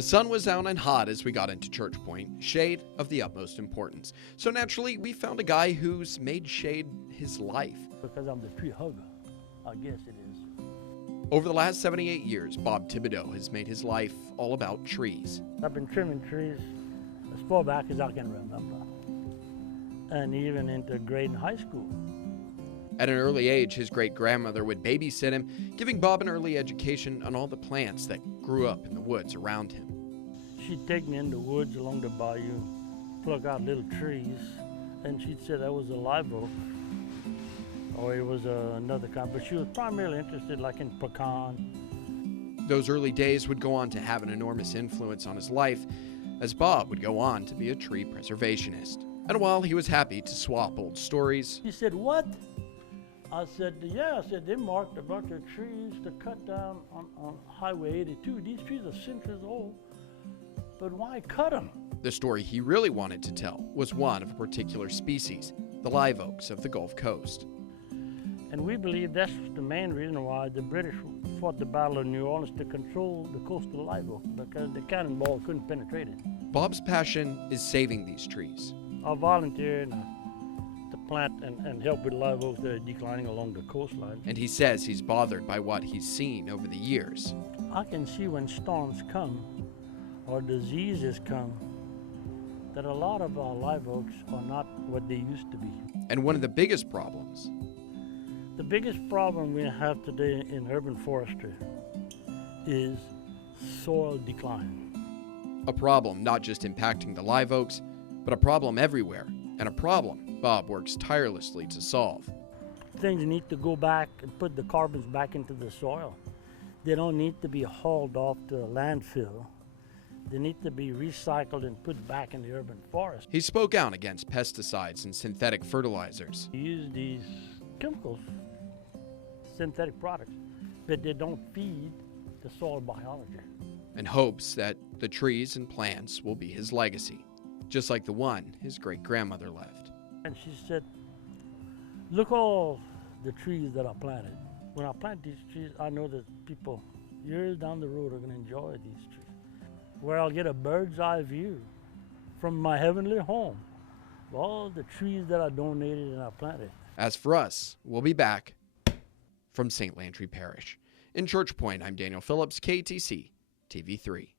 The sun was out and hot as we got into Church Point, shade of the utmost importance. So naturally, we found a guy who's made shade his life. Because I'm the tree hugger, I guess it is. Over the last 78 years, Bob Thibodeau has made his life all about trees. I've been trimming trees as far back as I can remember, and even into grade in high school. At an early age, his great-grandmother would babysit him, giving Bob an early education on all the plants that grew up in the woods around him. She'd take me in the woods along the bayou, pluck out little trees, and she'd say that was a live oak, or it was another kind, but she was primarily interested like in pecan. Those early days would go on to have an enormous influence on his life, as Bob would go on to be a tree preservationist. And while he was happy to swap old stories, He said, "What?" I said, "Yeah." I said, "They marked a bunch of trees to cut down on Highway 82. These trees are centuries old, but why cut them?" the story he really wanted to tell was one of a particular species, the live oaks of the Gulf Coast. And we believe that's the main reason why the British fought the Battle of New Orleans to control the coastal live oak, because the cannonball couldn't penetrate it. Bob's passion is saving these trees. I volunteered to plant and help with live oaks that are declining along the coastline. And he says he's bothered by what he's seen over the years. I can see when storms come or diseases come that a lot of our live oaks are not what they used to be. And one of the biggest problems, The biggest problem we have today in urban forestry is soil decline. a problem not just impacting the live oaks, but a problem everywhere, and a problem Bob works tirelessly to solve. Things need to go back and put the carbons back into the soil. They don't need to be hauled off to a landfill. They need to be recycled and put back in the urban forest. He spoke out against pesticides and synthetic fertilizers. We use these chemicals, synthetic products, but they don't feed the soil biology. And hopes that the trees and plants will be his legacy, just like the one his great-grandmother left. And she said, "Look all the trees that I planted. When I plant these trees, I know that people years down the road are going to enjoy these trees, where I'll get a bird's eye view from my heavenly home of all the trees that I donated and I planted." As for us, we'll be back from St. Landry Parish. In Church Point, I'm Daniel Phillips, KATC TV3.